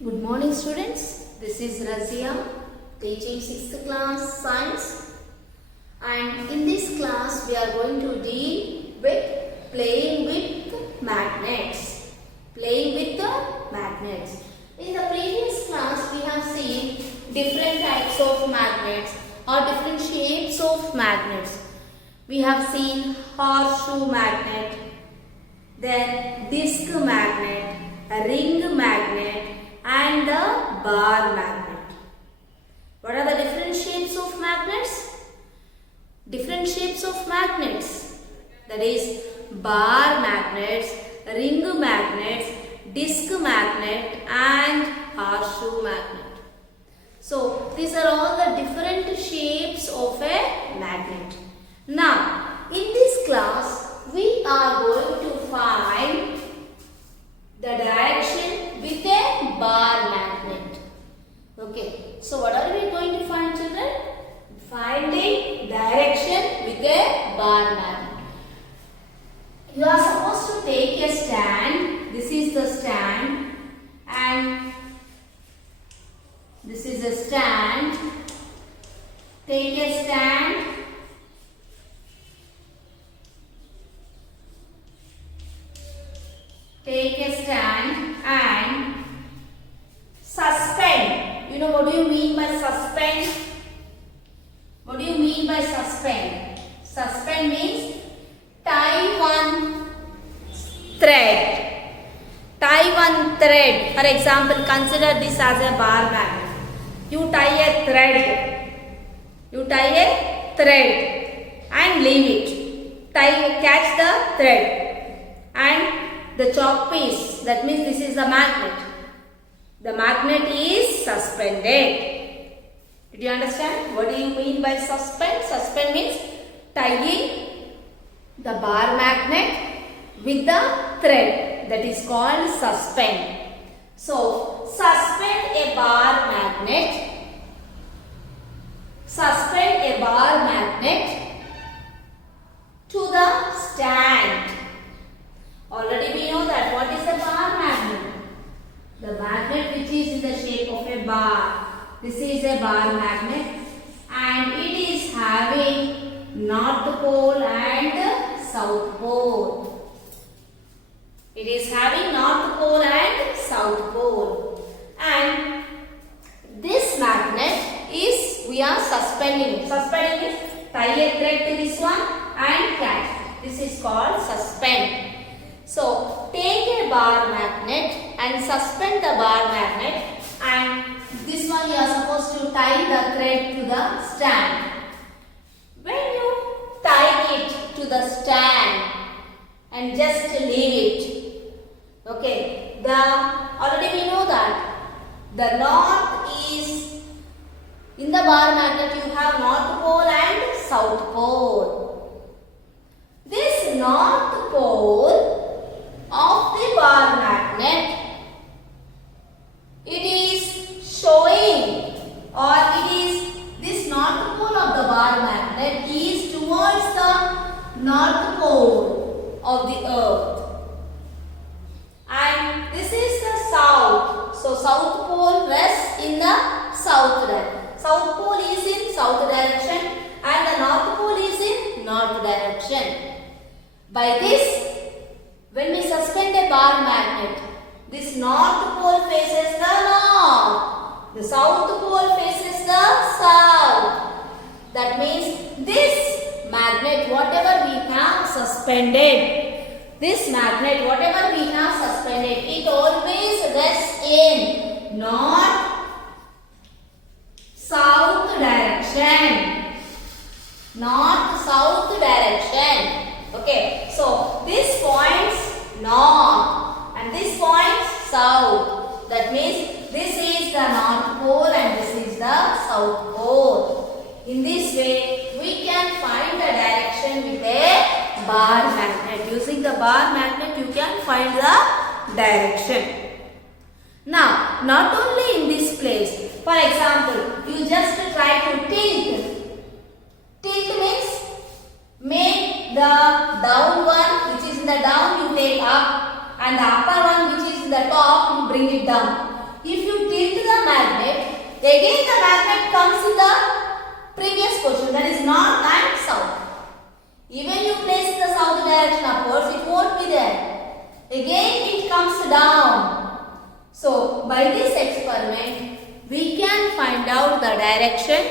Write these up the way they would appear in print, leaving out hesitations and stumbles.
Good morning students, this is Rajiya teaching 6th class science, and in this class we are going to deal with playing with magnets. Playing with the magnets. In the previous class we have seen different types of magnets or different shapes of magnets. We have seen horseshoe magnet, then disc magnet, a ring magnet and the bar magnet. What are the different shapes of magnets? Different shapes of magnets, that is bar magnets, ring magnets, disc magnet and horseshoe magnet. So these are all the different shapes of a magnet. Now in this class we are going to find the direction with a bar magnet. Okay, so what are we going to find, children? Finding direction with a bar magnet. You are supposed to take a stand. This is the stand and this is a stand. Take a stand. Take a stand and suspend. You know what do you mean by suspend? What do you mean by suspend? Suspend means tie one thread. Tie one thread. For example, consider this as a bar magnet. You tie a thread. You tie a thread and leave it. Catch the thread and the chalk piece, that means this is the magnet. The magnet is suspended. Did you understand? What do you mean by suspend? Suspend means tying the bar magnet with the thread. That is called suspend. So, suspend a bar magnet. Suspend a bar magnet to the stand. Already we know that. What is a bar magnet? The magnet which is in the shape of a bar. This is a bar magnet and it is having North Pole and South Pole. It is having North Pole and South Pole. And this magnet is, we are suspending. Suspending is tie a thread to this one and catch. This is called suspend. So, take a bar magnet and suspend the bar magnet, and this one you are supposed to tie the thread to the stand. When you tie it to the stand and just leave it, okay, already we know that the north is, in the bar magnet you have North Pole and South Pole. This North Pole of the bar magnet, it is showing, or it is, this North Pole of the bar magnet is towards the North Pole of the earth, and this is the south. So South Pole rests in the south direction. South Pole is in south direction and the North Pole is in north direction. By this, when we suspend a bar magnet, this North Pole faces the north, the South Pole faces the south. That means this magnet, whatever we have suspended, this magnet, whatever we have suspended, it always rests in north, south direction. North, south direction. Okay, so this points north and this points south. That means this is the North Pole and this is the South Pole. In this way, we can find the direction with a bar magnet. Using the bar magnet, you can find the direction. Now, not only in this place, for example, you just try to tilt. Tilt means make the down one, which is in the down, you take up, and the upper one, which is in the top, you bring it down. If you magnet, again the magnet comes in the previous position, that is north and south. Even you place in the south direction upwards, it won't be there. Again it comes down. So by this experiment, we can find out the direction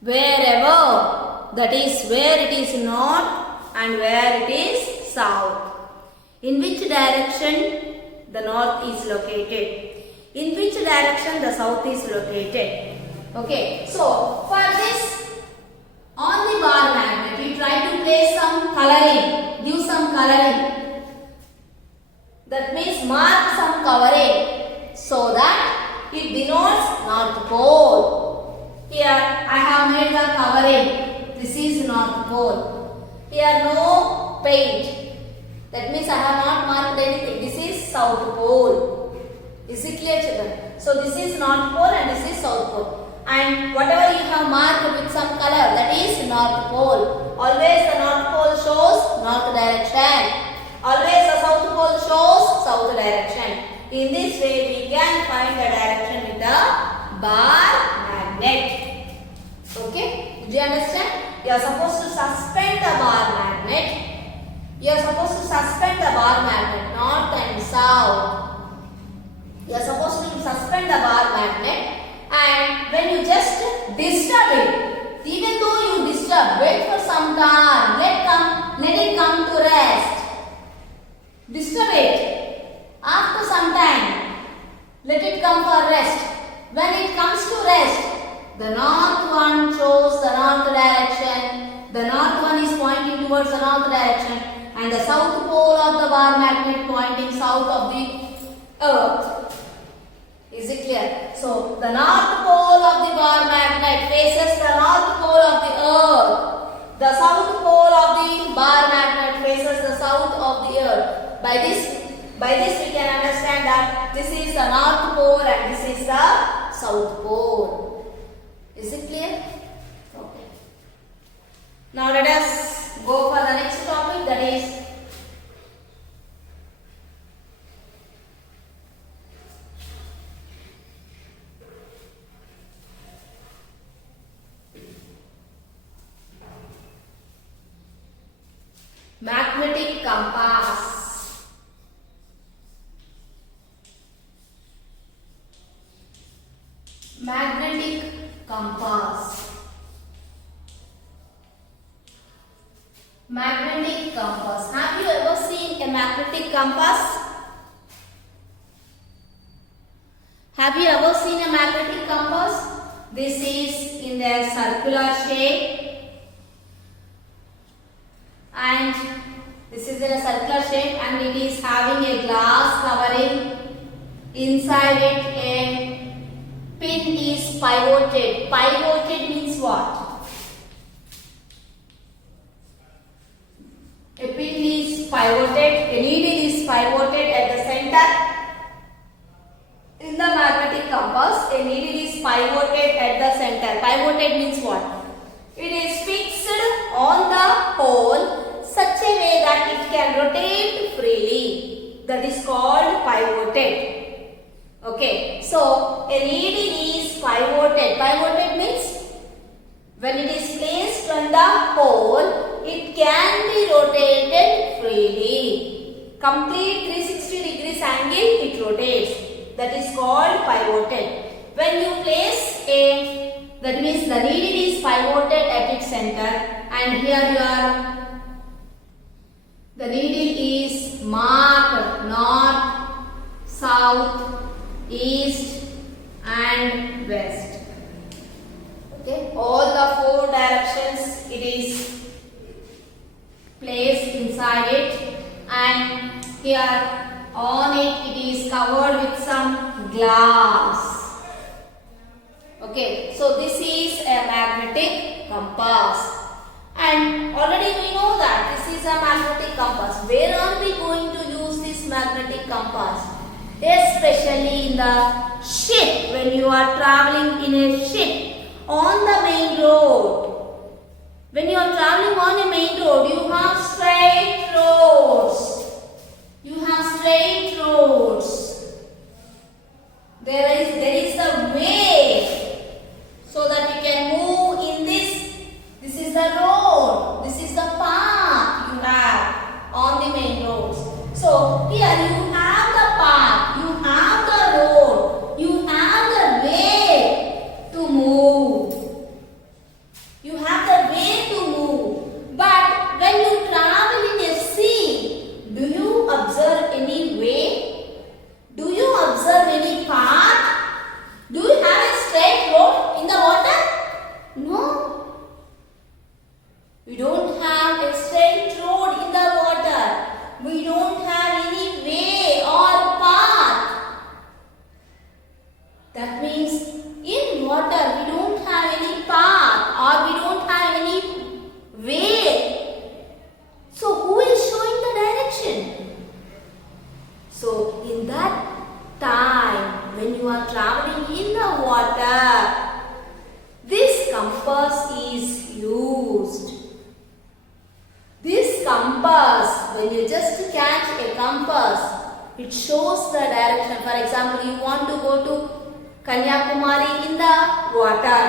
wherever, that is where it is north and where it is south. In which direction the north is located, in which direction the south is located. Okay, so for this, on the bar magnet we try to place some coloring, give some coloring, that means mark some covering so that it denotes North Pole. Here I have made the covering, this is North Pole. Here no paint, that means I have not marked anything, this is South Pole. Is it clear, children? So this is North Pole and this is South Pole. And whatever you have marked with some color, that is North Pole. Always the North Pole shows north direction. Always the South Pole shows south direction. In this way we can find the direction with the bar magnet. Okay? Did you understand? You are supposed to suspend the bar magnet. You are supposed to suspend the bar magnet, north and south. You are supposed to suspend the bar magnet, and when you just disturb it, even though you disturb, wait for some time, let it come to rest. Disturb it. After some time, let it come for rest. When it comes to rest, the north one shows the north direction. The north one is pointing towards the north direction, and the south pole of the bar magnet pointing south of the earth. Is it clear? So the north pole of the bar magnet faces the north pole of the earth. The south pole of the bar magnet faces the south of the earth. By this we can understand that this is the north pole and this is the south pole. Is it clear? Okay. Now let us go for the next topic, that is magnetic compass. Magnetic compass. Magnetic compass. Have you ever seen a magnetic compass? Have you ever seen a magnetic compass? This is in the circular shape. And this is in a circular shape and it is having a glass covering. Inside it a pin is pivoted. Pivoted means what? A pin is pivoted, a needle is pivoted at the center. In the magnetic compass, a needle is pivoted at the center. Pivoted means what? It is fixed on the pole such a way that it can rotate freely. That is called pivoted. Okay, so a needle is pivoted. Pivoted means when it is placed on the pole, it can be rotated freely. Complete 360 degrees angle, it rotates. That is called pivoted. When you place that means the needle is pivoted at its center, and here the needle is marked north, south, east and west. Okay, all the four directions it is placed inside it, and here on it is covered with some glass. Okay, so this is a magnetic compass. And already we know that this is a magnetic compass. Where are we going to use this magnetic compass? Especially in the ship, when you are traveling in a ship on the main road. When you are traveling on a main road, you have straight roads. You have straight roads. There is compass, when you just catch a compass, it shows the direction. For example, you want to go to Kanyakumari in the water.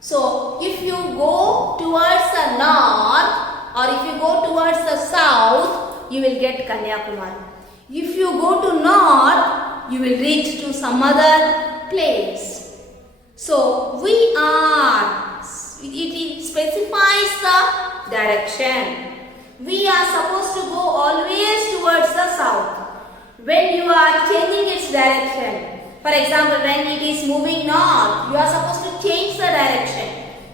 So, if you go towards the north or if you go towards the south, you will get Kanyakumari. If you go to north, you will reach to some other place. So, it specifies the direction. We are supposed to go always towards the south. When you are changing its direction, for example, when it is moving north, you are supposed to change the direction.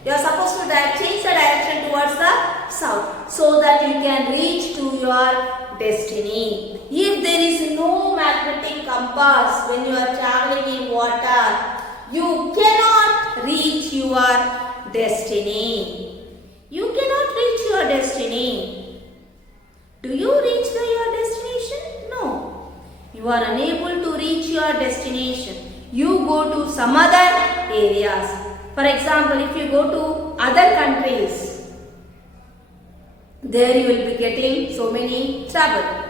You are supposed to change the direction towards the south so that you can reach to your destiny. If there is no magnetic compass when you are traveling in water, you cannot reach your destiny. You cannot reach your destiny. Do you reach your destination? No. You are unable to reach your destination. You go to some other areas. For example, if you go to other countries, there you will be getting so many trouble.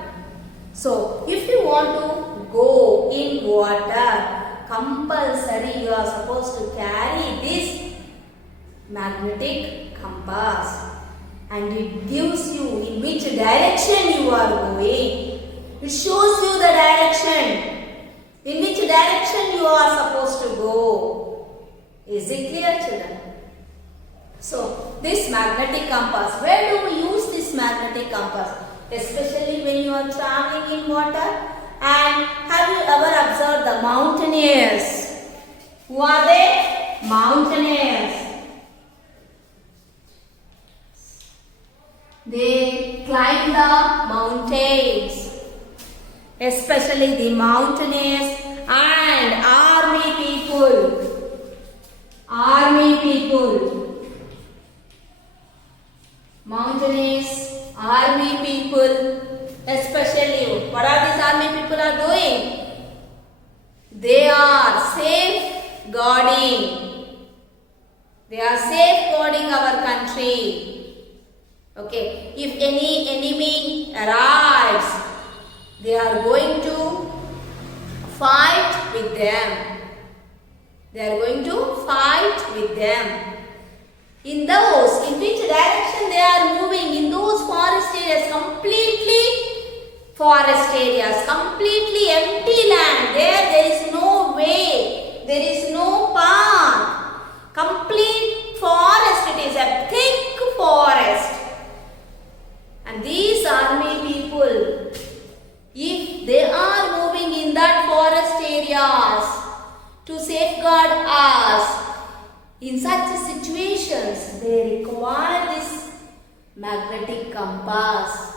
So, if you want to go in water, compulsory you are supposed to carry this magnetic compass, and it gives you in which direction you are going. It shows you the direction in which direction you are supposed to go. Is it clear, children? So, this magnetic compass, where do we use this magnetic compass? Especially when you are traveling in water. And have you ever observed the mountaineers? Who are they? Mountaineers. They climb the mountains. Especially the mountaineers and army people. Army people. Mountaineers, army people. Especially, what are these army people are doing? They are safeguarding. They are safeguarding our country. Okay, if any enemy arrives, they are going to fight with them. They are going to fight with them. In which direction they are moving, in those forest areas, completely empty land. There is no way, there is no path. Complete forest, it is a thick forest. And these army people, if they are moving in that forest areas to safeguard us, in such situations, they require this magnetic compass.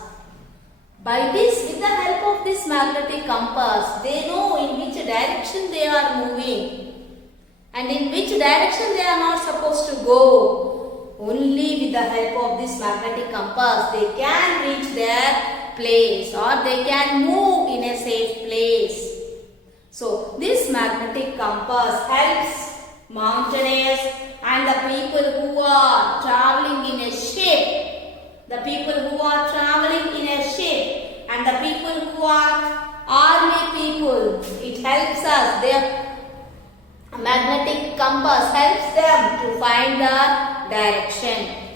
By this, with the help of this magnetic compass, they know in which direction they are moving and in which direction they are not supposed to go. Only with the help of this magnetic compass, they can reach their place or they can move in a safe place. So, this magnetic compass helps mountaineers and the people who are traveling in a ship. The people who are traveling in a ship and the people who are army people. It helps us. Their magnetic compass helps them to find the direction.